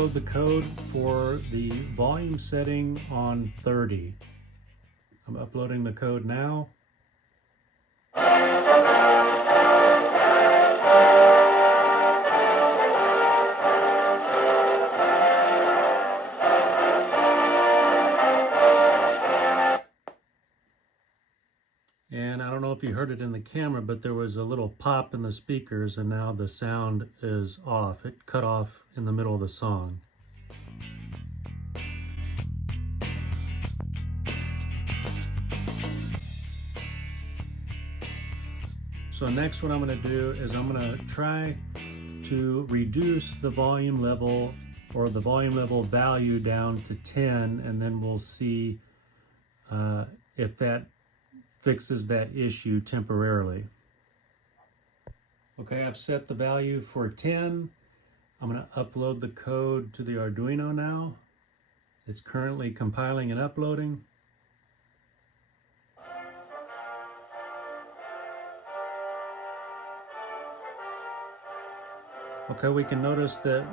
upload the code for the volume setting on 30. I'm uploading the code now. And I don't know if you heard it in the camera, but there was a little pop in the speakers, and now the sound is off. It cut off in the middle of the song. So next what I'm going to do is I'm going to try to reduce the volume level or the volume level value down to 10, and then we'll see if that fixes that issue temporarily. Okay, I've set the value for 10. I'm going to upload the code to the Arduino now. It's currently compiling and uploading. Okay, we can notice that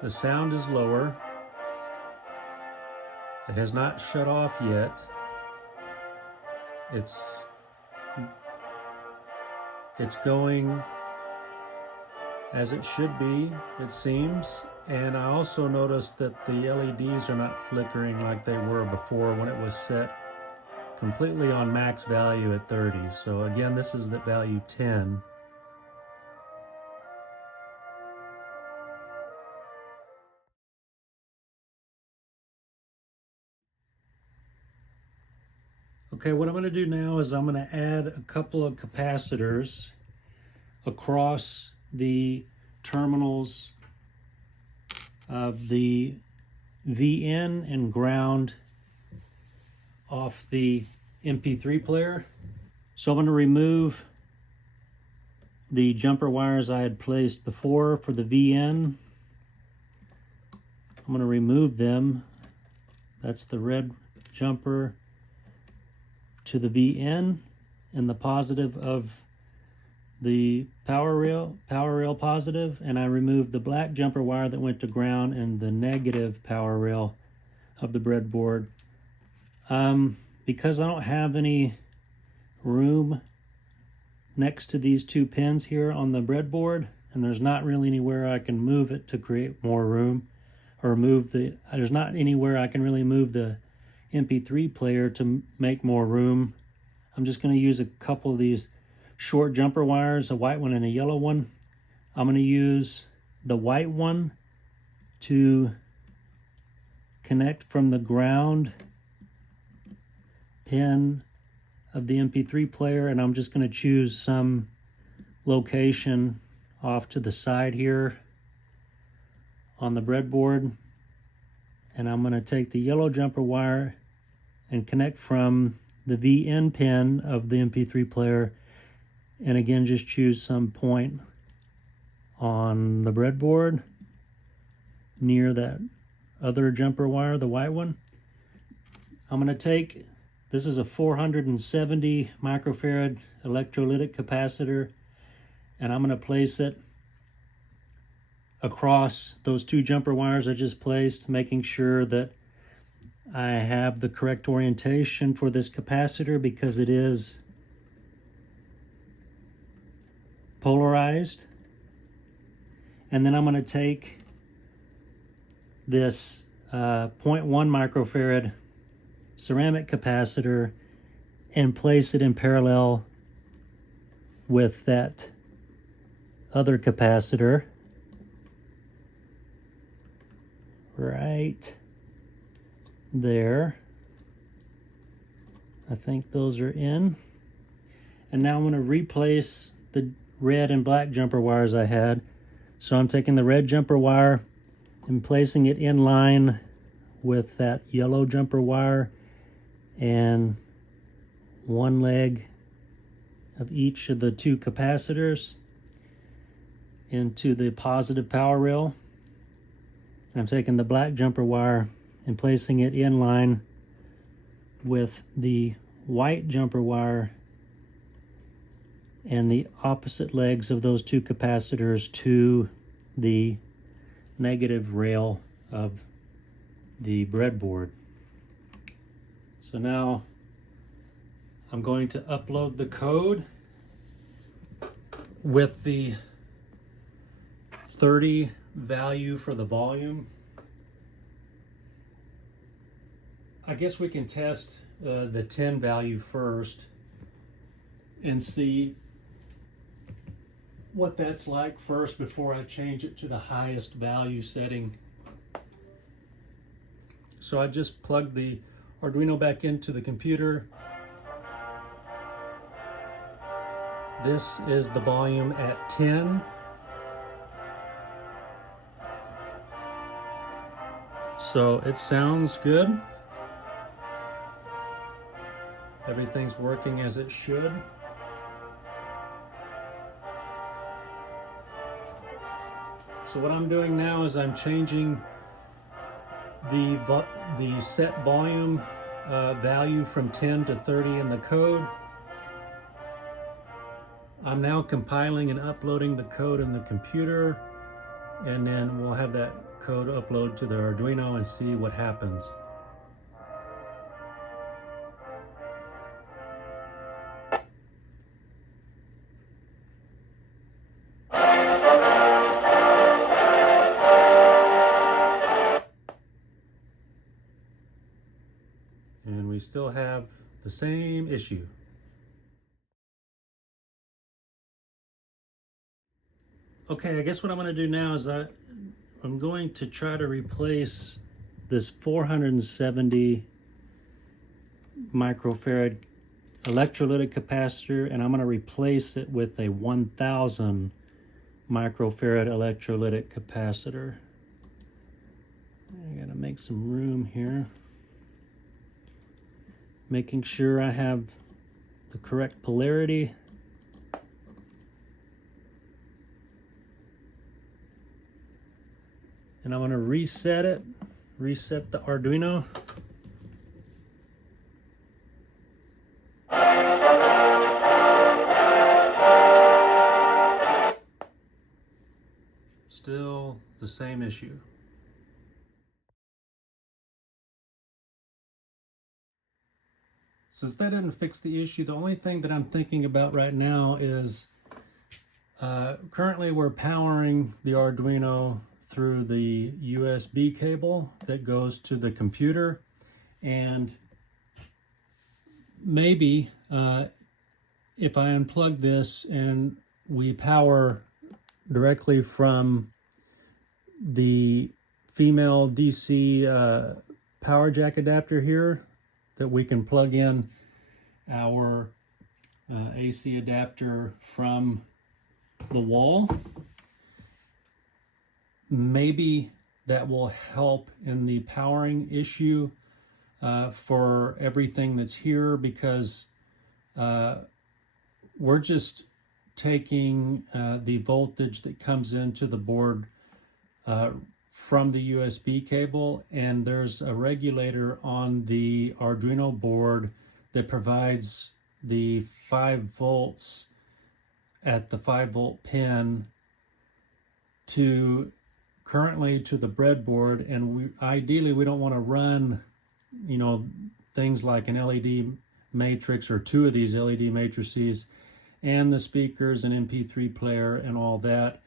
the sound is lower. It has not shut off yet. It's going as it should be, it seems. And I also noticed that the LEDs are not flickering like they were before when it was set completely on max value at 30. So again, this is the value 10. Okay, what I'm going to do now is I'm going to add a couple of capacitors across the terminals of the VN and ground off the MP3 player. So I'm going to remove the jumper wires I had placed before for the VN. I'm going to remove them. That's the red jumper to the VN and the positive of the power rail positive, and I removed the black jumper wire that went to ground and the negative power rail of the breadboard. Because I don't have any room next to these two pins here on the breadboard, and there's not really anywhere I can move it to create more room, or there's not anywhere I can really move the MP3 player to make more room. I'm just going to use a couple of these short jumper wires, a white one and a yellow one. I'm going to use the white one to connect from the ground pin of the MP3 player, and I'm just going to choose some location off to the side here on the breadboard. And I'm going to take the yellow jumper wire and connect from the VN pin of the MP3 player, and again just choose some point on the breadboard near that other jumper wire, the white one. I'm going to take, this is a 470 microfarad electrolytic capacitor, and I'm going to place it across those two jumper wires I just placed, making sure that I have the correct orientation for this capacitor because it is polarized. And then I'm going to take this 0.1 microfarad ceramic capacitor and place it in parallel with that other capacitor right there. I think those are in. And now I'm going to replace the red and black jumper wires I had. So I'm taking the red jumper wire and placing it in line with that yellow jumper wire and one leg of each of the two capacitors into the positive power rail. I'm taking the black jumper wire and placing it in line with the white jumper wire and the opposite legs of those two capacitors to the negative rail of the breadboard. So now I'm going to upload the code with the 30 value for the volume. I guess we can test the 10 value first and see what that's like first before I change it to the highest value setting. So I just plugged the Arduino back into the computer. This is the volume at 10. So it sounds good. Everything's working as it should. So what I'm doing now is I'm changing the set volume value from 10 to 30 in the code. I'm now compiling and uploading the code in the computer, and then we'll have that code upload to the Arduino and see what happens. And we still have the same issue. Okay, I guess what I'm going to do now is I'm going to try to replace this 470 microfarad electrolytic capacitor, and I'm going to replace it with a 1000 microfarad electrolytic capacitor. I got to make some room here. Making sure I have the correct polarity. And I'm going to reset the Arduino. Still the same issue. Since that didn't fix the issue, the only thing that I'm thinking about right now is currently we're powering the Arduino through the USB cable that goes to the computer, and maybe if I unplug this and we power directly from the female DC power jack adapter here, that we can plug in our AC adapter from the wall. Maybe that will help in the powering issue for everything that's here, because we're just taking the voltage that comes into the board from the USB cable, and there's a regulator on the Arduino board that provides the 5 volts at the 5 volt pin currently to the breadboard. And ideally we don't want to run, things like an LED matrix or 2 of these LED matrices and the speakers and MP3 player and all that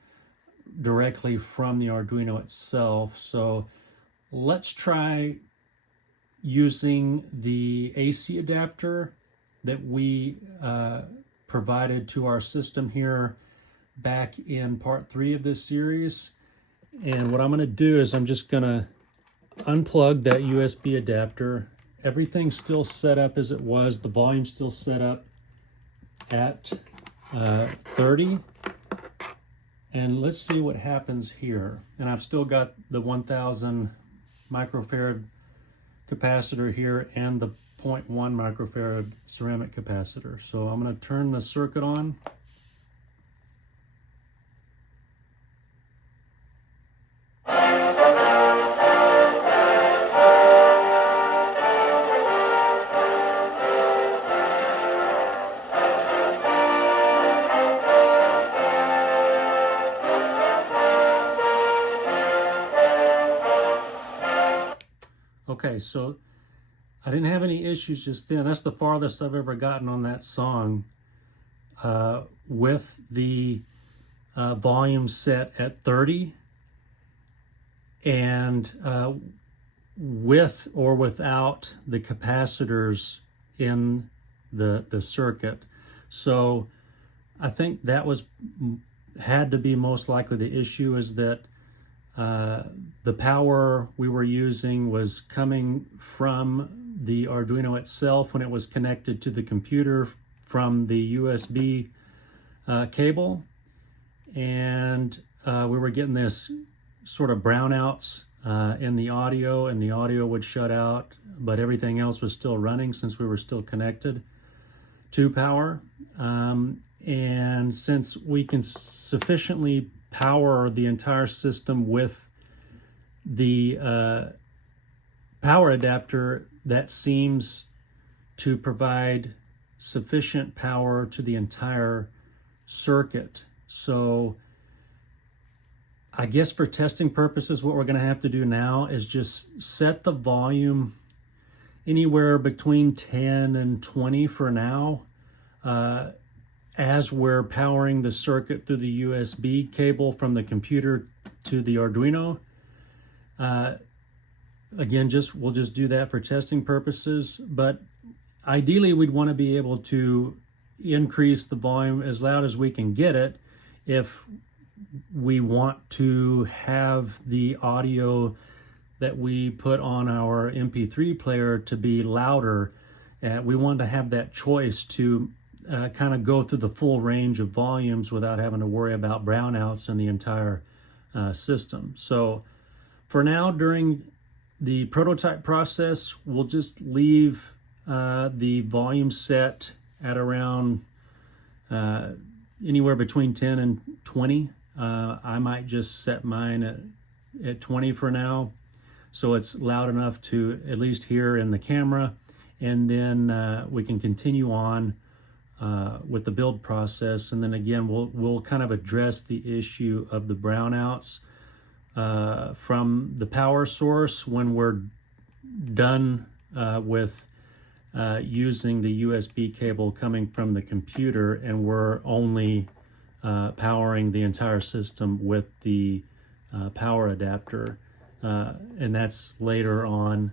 directly from the Arduino itself. So let's try using the AC adapter that we provided to our system here back in part 3 of this series. And what I'm going to do is I'm just going to unplug that USB adapter. Everything's still set up as it was. The volume's still set up at 30. And let's see what happens here. And I've still got the 1000 microfarad capacitor here and the 0.1 microfarad ceramic capacitor. So I'm going to turn the circuit on. Okay, so I didn't have any issues just then. That's the farthest I've ever gotten on that song with the volume set at 30 and with or without the capacitors in the circuit. So I think that had to be most likely the issue, is that the power we were using was coming from the Arduino itself when it was connected to the computer from the USB cable, and we were getting this sort of brownouts in the audio, and the audio would shut out, but everything else was still running since we were still connected to power. And since we can sufficiently power the entire system with the power adapter, that seems to provide sufficient power to the entire circuit. So I guess for testing purposes, what we're going to have to do now is just set the volume anywhere between 10 and 20 for now, as we're powering the circuit through the USB cable from the computer to the Arduino. Again, we'll just do that for testing purposes, but ideally we'd want to be able to increase the volume as loud as we can get it if we want to have the audio that we put on our MP3 player to be louder. We want to have that choice to kind of go through the full range of volumes without having to worry about brownouts in the entire system. So for now, during the prototype process, we'll just leave the volume set at around anywhere between 10 and 20. I might just set mine at 20 for now, so it's loud enough to at least hear in the camera, and then we can continue on with the build process. And then again, we'll kind of address the issue of the brownouts from the power source when we're done with using the USB cable coming from the computer, and we're only powering the entire system with the power adapter. And that's later on,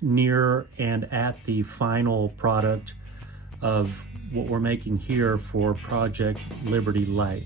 near and at the final product of what we're making here for Project Liberty Light.